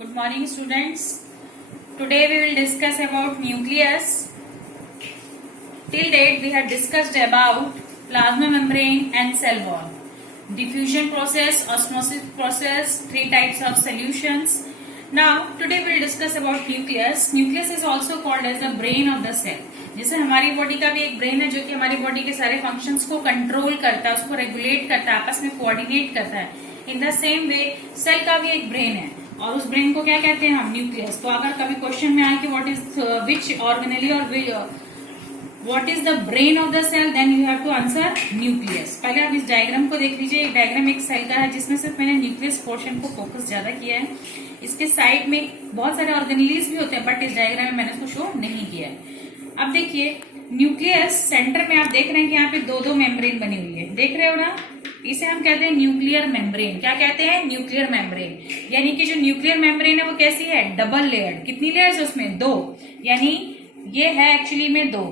Good morning, students. Today we will discuss about nucleus. Till date we have discussed about plasma membrane and cell wall, diffusion process, osmosis process, three types of solutions. Now today we will discuss about nucleus. Nucleus is also called as the brain of the cell. जैसे हमारी body का भी एक brain है जो कि हमारी body के सारे फंक्शंस को कंट्रोल करता है, उसको रेगुलेट करता है, आपस में कोऑर्डिनेट करता है. In the same way cell का भी एक ब्रेन है और उस ब्रेन को क्या कहते हैं हम? न्यूक्लियस. तो अगर कभी क्वेश्चन में आए कि व्हाट इज विच ऑर्गेनेली और what is the brain of the cell, then you have to answer nucleus. पहले आप इस डायग्राम को देख लीजिए. एक डायग्राम एक सेल का है जिसमें सिर्फ मैंने न्यूक्लियस पोर्शन को फोकस ज्यादा किया है. इसके साइड में बहुत सारे ऑर्गेनेलीज भी होते हैं बट इस डायग्राम में मैंने उसको शो नहीं किया है. अब देखिए न्यूक्लियस सेंटर में आप देख रहे हैं कि यहाँ पे दो दो मेम्ब्रेन बनी हुई है. देख रहे हो ना? इसे हम कहते हैं न्यूक्लियर मेम्ब्रेन. क्या कहते हैं? Nuclear membrane. यानी कि जो न्यूक्लियर मेम्ब्रेन है वो कैसी है? Double layered. कितनी लेयर्स है उसमें? दो. यानी ये है एक्चुअली में दो.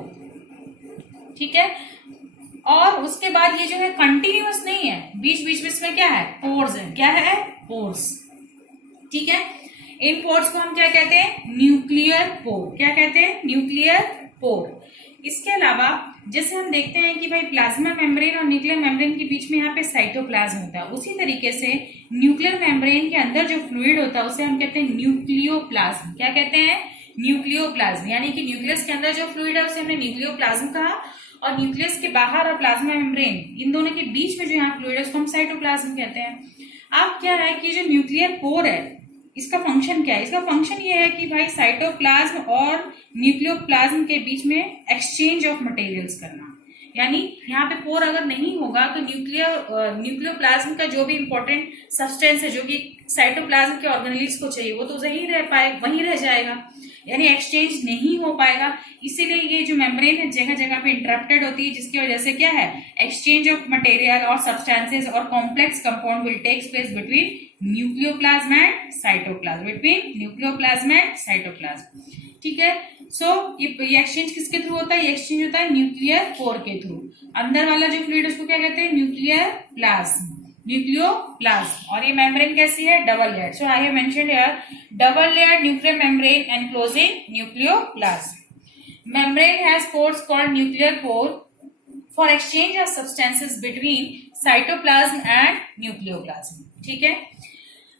ठीक है. और उसके बाद ये जो है कंटिन्यूअस नहीं है, बीच बीच में इसमें क्या है? पोर्स है. क्या है? पोर्स. ठीक है. इन पोर्स को हम क्या कहते हैं? Nuclear pore. क्या कहते हैं? Nuclear pore. इसके अलावा जैसे हम देखते हैं कि भाई प्लाज्मा मेम्ब्रेन और न्यूक्लियर मेम्ब्रेन के बीच में यहाँ पे साइटोप्लाज्म होता है, उसी तरीके से न्यूक्लियर मेम्ब्रेन के अंदर जो फ्लूइड होता है उसे हम कहते हैं न्यूक्लियोप्लाज्म. क्या कहते हैं? न्यूक्लियोप्लाज्म. यानी कि न्यूक्लियस के अंदर जो फ्लूइड है उसे हमने न्यूक्लियोप्लाज्म कहा और न्यूक्लियस के बाहर और प्लाज्मा मेम्ब्रेन इन दोनों के बीच में जो यहाँ फ्लूइड है उसको हम साइटोप्लाज्म कहते हैं. अब क्या है कि जो न्यूक्लियर पोर है इसका फंक्शन क्या है? इसका फंक्शन ये है कि भाई साइटोप्लाज्म और न्यूक्लियोप्लाज्म के बीच में एक्सचेंज ऑफ मटेरियल्स करना. यानी यहाँ पे पोर अगर नहीं होगा तो न्यूक्लियोप्लाज्म का जो भी इंपॉर्टेंट सब्सटेंस है जो कि साइटोप्लाज्म के ऑर्गेनेल्स को चाहिए वो तो वहीं रह जाएगा. यानी एक्सचेंज नहीं हो पाएगा. इसीलिए ये जो मेम्ब्रेन है जगह जगह पे इंटरप्टेड होती है जिसकी वजह से क्या है? एक्सचेंज ऑफ मटेरियल और सब्सटेंसेस और complex compound will takes place between nucleoplasm and cytoplasm. Between nucleoplasm and cytoplasm. ठीक है. सो ये एक्सचेंज किसके थ्रू होता है? ये एक्सचेंज होता है न्यूक्लियर पोर के थ्रू. अंदर वाला जो फ्लूइड उसको क्या कहते हैं? Nuclear plasm. न्यूक्लियोप्लाज्म. और ये मेम्ब्रेन कैसी है? Double layer. So I have mentioned here double layer nuclear membrane enclosing nucleoplasm. Membrane has pores called nuclear pore for exchange of substances between cytoplasm and nucleoplasm. ठीक है.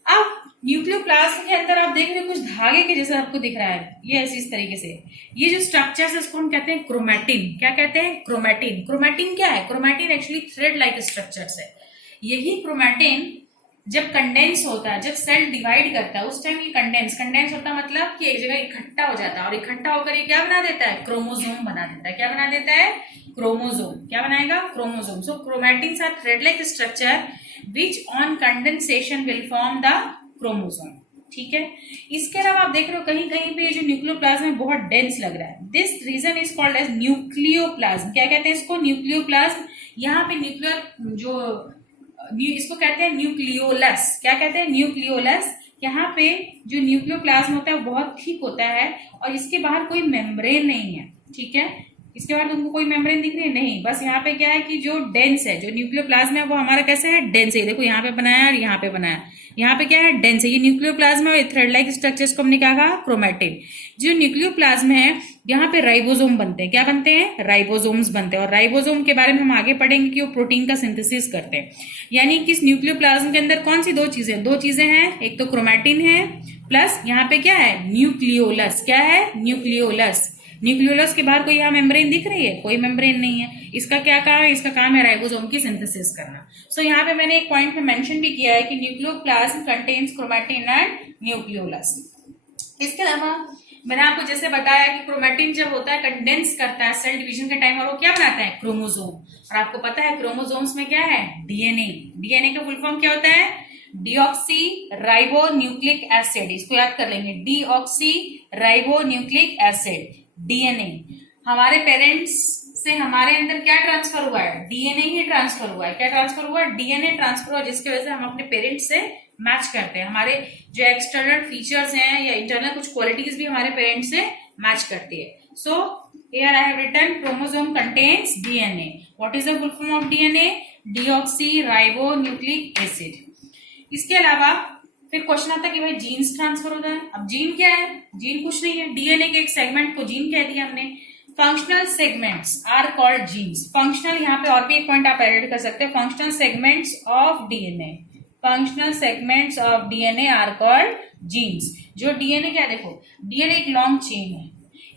अब nucleoplasm के अंदर आप देख रहे हो कुछ धागे के जैसा आपको दिख रहा है. ये ऐसी इस तरीके से ये जो स्ट्रक्चर है उसको हम कहते हैं क्रोमैटिन. क्या कहते हैं? क्रोमैटिन. क्रोमैटिन क्या है? Chromatin actually thread like structures है. यही क्रोमैटिन जब कंडेंस होता है, जब सेल डिवाइड करता है उस टाइम ये कंडेंस होता है मतलब कि एक जगह इकट्ठा हो जाता है और इकट्ठा होकर ये क्या बना देता है? क्रोमोसोम बना देता है. क्या बना देता है? क्रोमोसोम. क्या बनाएगा? Chromosome. So chromatins are thread like structure which on condensation will form the chromosome. ठीक है. इसके अलावा आप देख रहे हो कहीं कहीं पे जो न्यूक्लियोप्लाज्म है बहुत डेंस लग रहा है. This region is called as nucleoplasm. क्या कहते हैं इसको? न्यूक्लियोप्लाज्म. यहाँ पे न्यूक्लियर जो इसको कहते हैं न्यूक्लियोलस. क्या कहते हैं? न्यूक्लियोलस. यहाँ पे जो न्यूक्लियोप्लाज्म होता है वो बहुत थिक होता है और इसके बाहर कोई मेम्ब्रेन नहीं है. ठीक है. इसके बाद तुमको कोई मेम्ब्रेन दिख रही है? नहीं. बस यहाँ पे क्या है कि जो डेंस है, जो न्यूक्लियोप्लाज्म है वो हमारा कैसे है? डेंस है. देखो यहाँ पे बनाया और यहाँ पे बनाया. यहाँ पे क्या है? डेंस है. ये न्यूक्लियोप्लाज्म है और थ्रेड लाइक स्ट्रक्चर्स को हमने क्या कहा? क्रोमैटिन. जो न्यूक्लियोप्लाज्म है यहाँ पे राइबोसोम बनते हैं. क्या बनते हैं? राइबोसोम्स बनते हैं. और राइबोसोम के बारे में हम आगे पढ़ेंगे कि वो प्रोटीन का सिंथेसिस करते हैं. यानी कि इस न्यूक्लियोप्लाज्म के अंदर कौन सी दो चीजें हैं? एक तो क्रोमैटिन है प्लस यहाँ पे क्या है? न्यूक्लियोलस. क्या है? न्यूक्लियोलस. न्यूक्लियोलस के बाहर कोई यहाँ मेम्ब्रेन दिख रही है? कोई मेम्ब्रेन नहीं है. इसका क्या काम है? इसका काम है राइबोसोम की सिंथेसिस करना. सो यहाँ पे मैंने एक पॉइंट में मेंशन भी किया है कि nucleoplasm contains chromatin and nucleolus. इसके अलावा मैंने आपको जैसे बताया कि क्रोमैटिन जब होता है कंडेंस करता है सेल डिवीजन के टाइम और वो क्या बनाता है? क्रोमोसोम. और आपको पता है क्रोमोसोम्स में क्या है? डीएनए. डीएनए का फुल फॉर्म क्या होता है? Deoxy ribo nucleic acid. इसको याद कर लेंगे. Deoxy ribo nucleic acid. DNA. हमारे पेरेंट्स से हमारे अंदर क्या ट्रांसफर हुआ है? डीएनए ही ट्रांसफर हुआ है. क्या ट्रांसफर हुआ? डीएनए ट्रांसफर हुआ जिसकी वजह से हम अपने पेरेंट्स से मैच करते हैं. हमारे जो एक्सटर्नल फीचर्स हैं या इंटरनल कुछ क्वालिटीज भी हमारे पेरेंट्स से मैच करती है. So here I have written chromosome contains DNA. What is the full form of DNA? Deoxyribonucleic acid. इसके अलावा फिर क्वेश्चन आता है कि भाई जीन्स ट्रांसफर होता है। अब जीन क्या है? जीन कुछ नहीं है, डीएनए के एक सेगमेंट को जीन कह दिया हमने। Functional segments are called genes. Functional, यहाँ पे और भी एक पॉइंट आप ऐड कर सकते हैं, functional segments of DNA, functional segments of DNA are called genes. जो डीएनए क्या, देखो डीएनए एक लॉन्ग चेन है,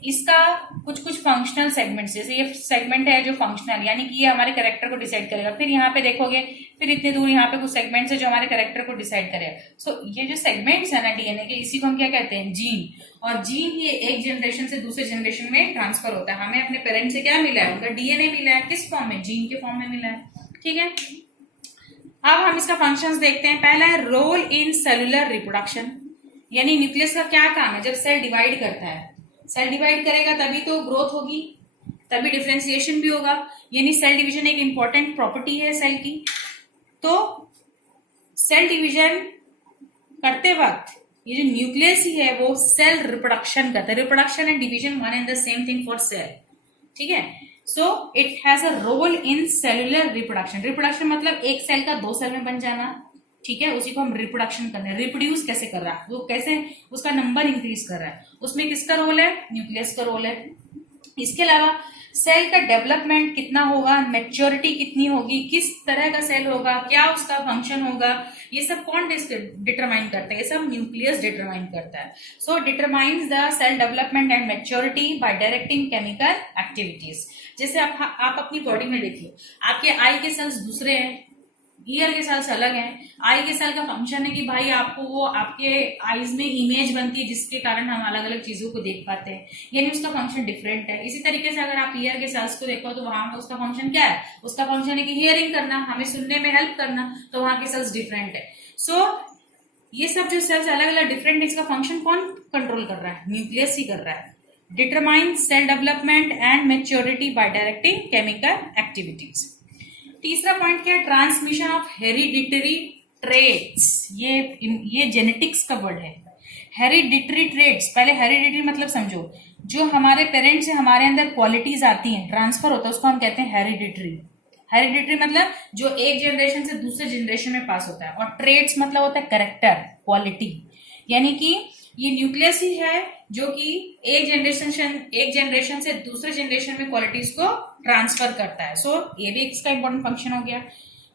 इसका कुछ फंक्शनल सेगमेंट्स, जैसे ये सेगमेंट है जो फंक्शनल, यानी कि ये हमारे कैरेक्टर को डिसाइड करेगा। फिर यहाँ पे देखोगे, फिर इतने दूर यहाँ पे कुछ सेगमेंट्स है जो हमारे कैरेक्टर को डिसाइड करेगा। सो ये जो सेगमेंट्स है ना डीएनए के, इसी को हम क्या कहते हैं? जीन। और जीन ये एक जनरेशन से दूसरे जनरेशन में ट्रांसफर होता है। हमें अपने पेरेंट्स से क्या मिला है? उनका डीएनए मिला है। किस फॉर्म में? जीन के फॉर्म में मिला है। ठीक है, अब हम इसका फंक्शंस देखते हैं। पहला है रोल इन सेलुलर रिप्रोडक्शन, यानी न्यूक्लियस का क्या काम है? जब सेल डिवाइड करता है, सेल डिवाइड करेगा तभी तो ग्रोथ होगी, तभी डिफरेंशिएशन भी होगा, यानी सेल डिवीजन एक इंपॉर्टेंट प्रॉपर्टी है सेल की। तो सेल डिवीजन करते वक्त ये जो न्यूक्लियस ही है वो सेल रिप्रोडक्शन करता है। Reproduction and division one and the same thing for cell. ठीक है, so it has a role in cellular reproduction. Reproduction मतलब एक सेल का दो सेल में बन जाना। ठीक है, उसी को हम रिप्रोडक्शन कर रहे हैं। रिप्रोड्यूस कैसे कर रहा है वो, कैसे उसका नंबर इंक्रीज कर रहा है, उसमें किसका रोल है? न्यूक्लियस का रोल है। इसके अलावा सेल का डेवलपमेंट कितना होगा, मैच्योरिटी कितनी होगी, किस तरह का सेल होगा, क्या उसका फंक्शन होगा, ये सब कौन डिटरमाइन करता है? ये सब न्यूक्लियस डिटरमाइन करता है। So determines the cell development and maturity by directing chemical activities. जैसे आप अपनी बॉडी में देखिए, आपके आई के सेल्स दूसरे हैं, ईयर के सेल्स अलग हैं। आई के सेल का फंक्शन है कि भाई आपको वो आपके आईज में इमेज बनती है जिसके कारण हम अलग अलग चीजों को देख पाते हैं, यानी उसका फंक्शन डिफरेंट है। इसी तरीके से अगर आप ईयर के सेल्स को देखो तो वहां उसका फंक्शन क्या है? उसका फंक्शन है कि हियरिंग करना, हमें सुनने में हेल्प करना, तो वहां के सेल्स डिफरेंट है। सो ये सब जो सेल्स अलग अलग डिफरेंट है, इसका फंक्शन कौन कंट्रोल कर रहा है? न्यूक्लियस ही कर रहा है। Determine cell development and maturity by directing chemical activities. तीसरा पॉइंट क्या है? Transmission of hereditary traits. ये जेनेटिक्स का वर्ड है। हेरिडिटरी ट्रेट्स, पहले हेरिडिटरी मतलब समझो, जो हमारे पेरेंट्स से हमारे अंदर क्वालिटीज आती हैं, ट्रांसफर होता है, उसको हम कहते हैं हेरिडिटरी। हेरिडिटरी मतलब जो एक जनरेशन से दूसरे जनरेशन में पास होता है। और ट्रेट्स मतलब होता है कैरेक्टर, क्वालिटी, यानी कि ये न्यूक्लियस ही है जो कि एक जनरेशन से दूसरे जनरेशन में क्वालिटीज को ट्रांसफर करता है। सो ये भी इसका इंपॉर्टेंट फंक्शन हो गया।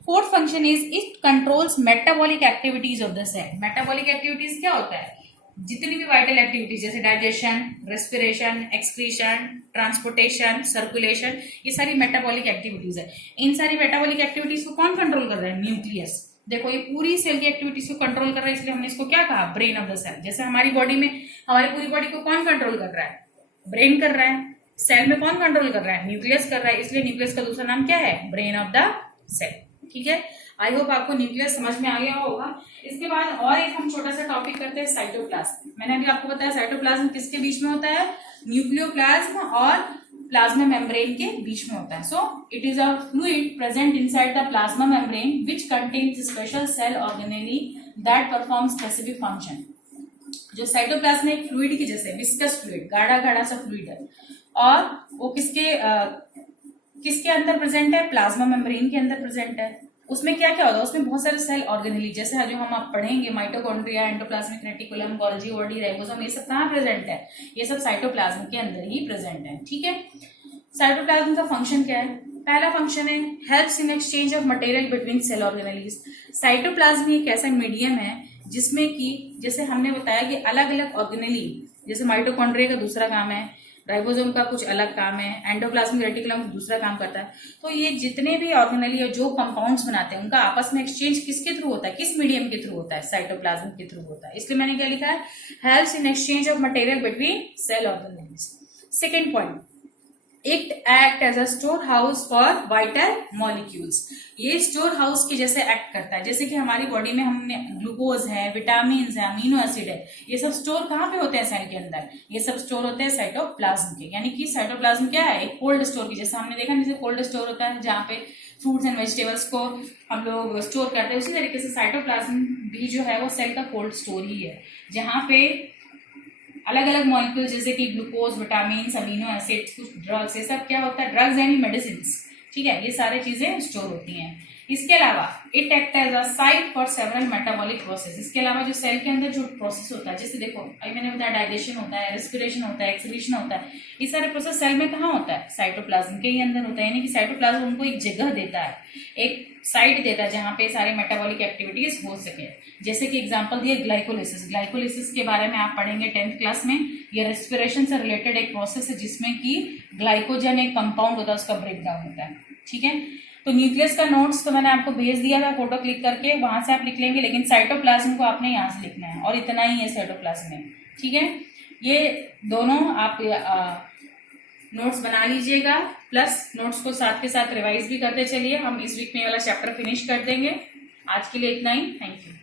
Fourth function is it controls metabolic activities of the cell. Metabolic activities क्या होता है? जितनी भी वाइटल एक्टिविटीज जैसे digestion, respiration, excretion, transportation, circulation, ये सारी मेटाबॉलिक एक्टिविटीज है। इन सारी मेटाबॉलिक एक्टिविटीज को कौन कंट्रोल कर रहा है? न्यूक्लियस। देखो ये पूरी सेल की एक्टिविटीज को कंट्रोल कर रहा है, इसलिए हमने इसको क्या कहा? Brain of the cell. जैसे हमारी बॉडी में हमारी पूरी बॉडी को कौन कंट्रोल कर रहा है? ब्रेन कर रहा है। सेल में कौन कंट्रोल कर रहा है? न्यूक्लियस कर रहा है, इसलिए न्यूक्लियस का दूसरा नाम क्या है? Brain of the cell. ठीक है, आई होप आपको न्यूक्लियस समझ में आ गया होगा। इसके बाद और एक हम छोटा सा टॉपिक करते हैं, साइटोप्लाज्म। मैंने अभी आपको बताया साइटोप्लाज्म किसके बीच में होता है? न्यूक्लियोप्लाज्म और प्लाज्मा मेम्ब्रेन के बीच में होता है। So it is a fluid present inside the plasma membrane which contains special cell organelle that perform specific function. जो साइटोप्लाज्म एक फ्लूइड की जैसे विस्कस फ्लूइड, गाढ़ा गाढ़ा सा फ्लूइड है, और वो किसके अंदर प्रेजेंट है? प्लाज्मा मेम्ब्रेन के अंदर प्रेजेंट है। उसमें क्या क्या होता है? उसमें बहुत सारे सेल ऑर्गेनेली, जैसे जो हम आप पढ़ेंगे, mitochondria, endoplasmic reticulum, Golgi, body, ribosome, ये सब कहाँ प्रेजेंट है? ये सब साइटोप्लाज्म के अंदर ही प्रेजेंट है। ठीक है, साइटोप्लाज्म का फंक्शन क्या है? पहला फंक्शन है helps in exchange of material between cell organelles. Cytoplasm एक ऐसा मीडियम है जिसमें कि जैसे हमने बताया कि अलग अलग ऑर्गेनेली, जैसे माइटोकॉन्ड्रिया का दूसरा काम है, राइबोसोम का कुछ अलग काम है, एंडोप्लाज्मिक रेटिकुलम दूसरा काम करता है। तो ये जितने भी ऑर्गेनेली है जो कंपाउंड्स बनाते हैं, उनका आपस में एक्सचेंज किसके थ्रू होता है? किस मीडियम के थ्रू होता है? साइटोप्लाज्म के थ्रू होता है। इसलिए मैंने क्या लिखा है? Helps in exchange of material between cell organelles. Second point, it act as a store house for vital molecules. ये स्टोर हाउस के जैसे एक्ट करता है। जैसे कि हमारी बॉडी में हमने ग्लूकोज है, विटामिन है, अमीनो एसिड है, ये सब स्टोर कहाँ पे होते हैं? सेल के अंदर। ये सब स्टोर होते हैं साइटोप्लाज्म के। यानी कि साइटोप्लाज्म क्या है? एक कोल्ड स्टोर की, जैसे हमने देखा जैसे कोल्ड स्टोर होता है जहाँ पे फ्रूट्स एंड वेजिटेबल्स को हम लोग स्टोर करते हैं, उसी तरीके से साइटोप्लाज्म भी जो है वो सेल का कोल्ड स्टोर ही है, जहाँ पे अलग अलग मॉलिक्यूल जैसे कि ग्लूकोज, विटामिन, अमीनो एसिड, कुछ ड्रग्स, ये सब क्या होता है? ड्रग्स यानी मेडिसिन। ठीक है, ये सारी चीजें स्टोर होती हैं। इसके अलावा it act as a site for several metabolic process. इसके अलावा जो सेल के अंदर जो प्रोसेस होता है, जैसे देखो अभी मैंने बताया डाइजेशन होता है, रेस्पिरेशन होता है, एक्सक्रीशन होता है, ये सारे प्रोसेस सेल में कहाँ होता है? साइटोप्लाज्म के ही अंदर होता है। यानी कि साइटोप्लाज्म उनको एक जगह देता है, एक साइट देता है जहाँ पे सारे मेटाबॉलिक एक्टिविटीज हो सके। जैसे कि एग्जांपल दिए ग्लाइकोलिसिस। ग्लाइकोलिसिस के बारे में आप पढ़ेंगे 10th क्लास में। ये रेस्पिरेशन से रिलेटेड एक प्रोसेस है जिसमें कि ग्लाइकोजन एक कंपाउंड होता है, उसका ब्रेकडाउन होता है। ठीक है, तो न्यूक्लियस का नोट्स तो मैंने आपको भेज दिया था फोटो क्लिक करके, वहां से आप लिख लेंगे, लेकिन साइटोप्लाज्म को आपने यहाँ से लिखना है और इतना ही है साइटोप्लाज्म में। ठीक है, ये दोनों आप नोट्स बना लीजिएगा, प्लस नोट्स को साथ के साथ रिवाइज भी करते चलिए। हम इस वीक में वाला चैप्टर फिनिश कर देंगे। आज के लिए इतना ही। Thank you.